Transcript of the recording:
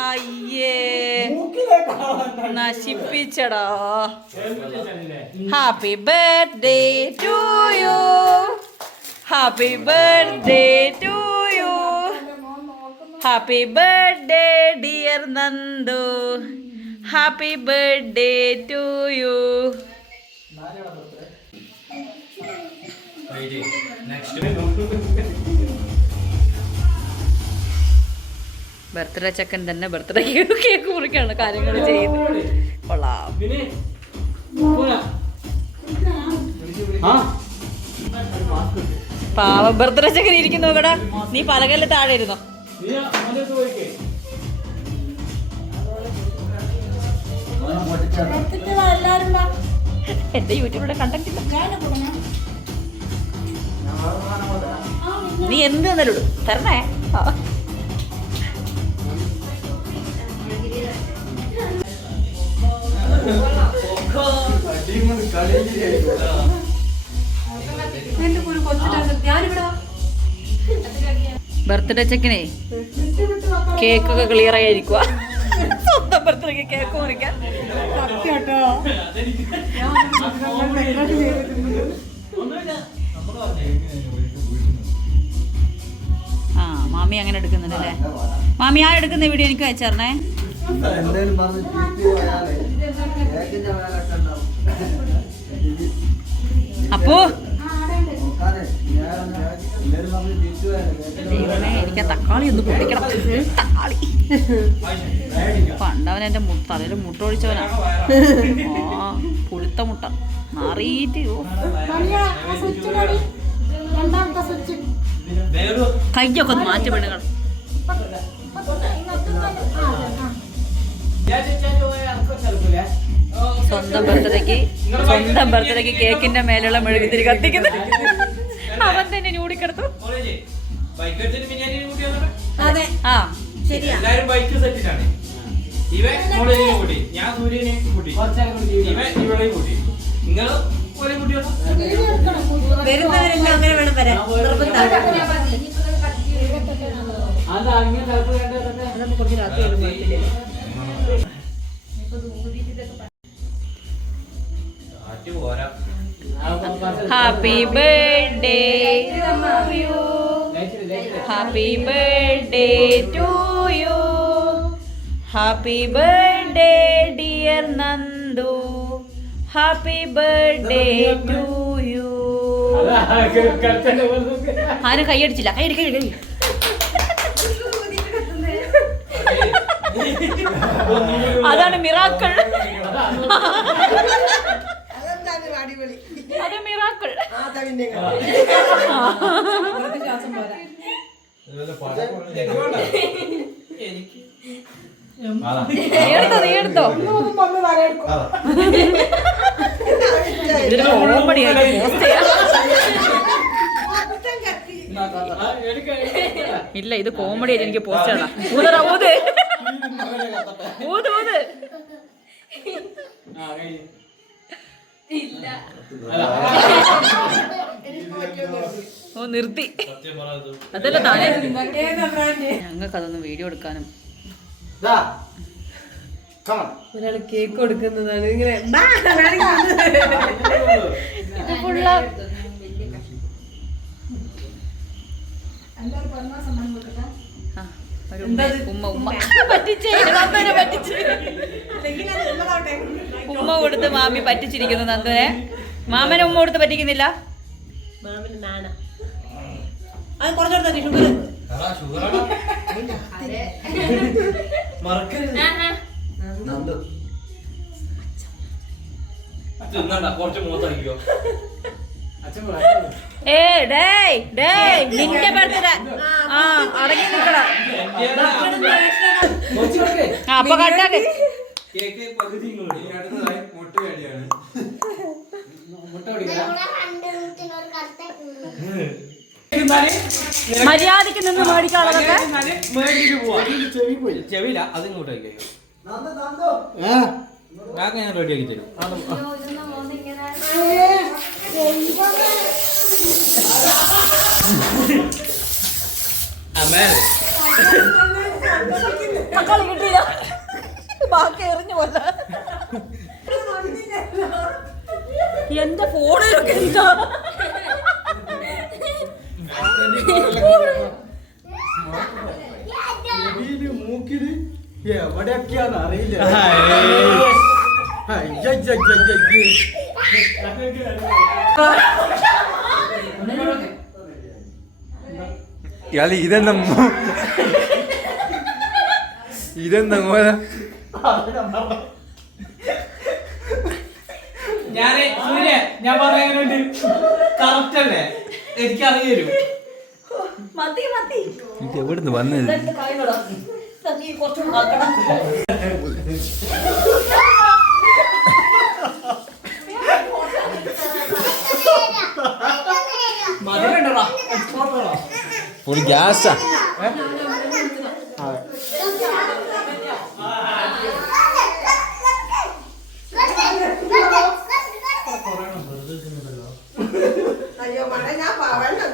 അയ്യേ നശിപ്പിച്ചടാ. Happy birthday to you, happy birthday to you, happy birthday dear Nandu, happy birthday to you. Birthday ചെക്കൻ തന്നെ birthday cake മുറിക്കാണ് കാര്യങ്ങൾ ചെയ്യുന്നത്. കൊള്ളാം. പാവം ബർത്ത്ഡേ ചെക്കൻ ഇരിക്കുന്നു. നോക്കടാ, നീ പലകല്ല് താഴെ ഇരുന്നോ. എന്റെ യൂട്യൂബിലൂടെ കണ്ടന്റ് ഇല്ല. നീ എന്ത് തന്നാലും തരണേ. ബർത്ത്ഡേ ചെക്കനെ കേക്കൊക്കെ ക്ലിയർ ആയിരിക്കുക. സ്വന്തം ബർത്ത്ഡേക്ക് കേക്ക് മുറിക്കാൻ. ആ മാമി അങ്ങനെ എടുക്കുന്നുണ്ടല്ലേ. മാമി ആ എടുക്കുന്ന വീഡിയോ എനിക്ക് അയച്ചേരണേ. അപ്പോ ദൈവമേ, എനിക്ക് തക്കാളി ഒന്ന് പൊടിക്കണം. തക്കാളി പണ്ടവൻ എന്റെ തലയിൽ മുട്ട ഒഴിച്ചവനാ. ആ പുഴുത്ത മുട്ട മാറിയിട്ട് കയ്യൊക്കെ ഒന്ന് മാറ്റി പെണ്ണുങ്ങൾ. സ്വന്തം ബർത്ത്ഡേക്ക് കേക്കിന്റെ മേലുള്ള മെഴുകുതിരി കത്തിക്കുന്നു. അവൻ തന്നെ ഞൂടിക്കെടുത്തു. ആ വരുന്നവരെല്ലാം അങ്ങനെ വേണം വരാൻ. കുറച്ച് രാത്രി happy birthday to you, happy birthday to you, happy birthday dear Nandu, happy birthday to you. ആരും കൈയടിച്ചില്ല. കൈയടി. അതാണ് മിറാക്കിൾ. അത് മിറാക്കിൾ. നീ എടുത്തോ. ഇതിന് കോമഡി ആയിട്ട് പോസ്റ്റ് ചെയ്യാം. ഇല്ല, ഇത് കോമഡി ആയിട്ട് എനിക്ക് പോസ്റ്റ് ചെയ്യണം. ഊത് ഊത് ഊത്. ഓ നിർത്തി. അതല്ല താനേ. ഞങ്ങൾക്ക് അതൊന്നും വീഡിയോ എടുക്കാനും. ഒരാള് കേക്ക് കൊടുക്കുന്നതാണ് ഇങ്ങനെ. ഉമ്മ കൊടുത്ത് മാമി പറ്റിച്ചിരിക്കുന്നു നന്ദുനെ. മാമനെ ഉമ്മ കൊടുത്ത് പറ്റിക്കുന്നില്ല. നിന്റെ ബർത്ത്ഡേ അടങ്ങി നിക്കടാ. അപ്പൊ കട്ടാക്ക്. മര്യാദക്ക് നിന്ന് മേടിക്കാനുള്ളതൊക്കെ ചെവിയില്ല. അത് ഇങ്ങോട്ടേക്ക് ഞാൻ റെഡിയാക്കി തരും. തക്കാളി കിട്ടിയില്ല, ബാക്കി എറിഞ്ഞു പോലെ. എന്റെ ഫോണിലൊക്കെ എന്താ മൂക്കില് എവിടെയൊക്കെയാന്ന് അറിയില്ല. ഇയാള് ഇതെന്താ ഇതെന്താ മോല ഞാൻ പറഞ്ഞ കറക്റ്റ് അല്ലേ? എനിക്ക് അറിയൂ. മതി മതി, ഇത് എവിടുന്ന് വന്നത്? കുറച്ചും ആക്കണം. ഫുൾ ഗ്യാസാ. അയ്യോ മഴ ഞാൻ വെള്ളം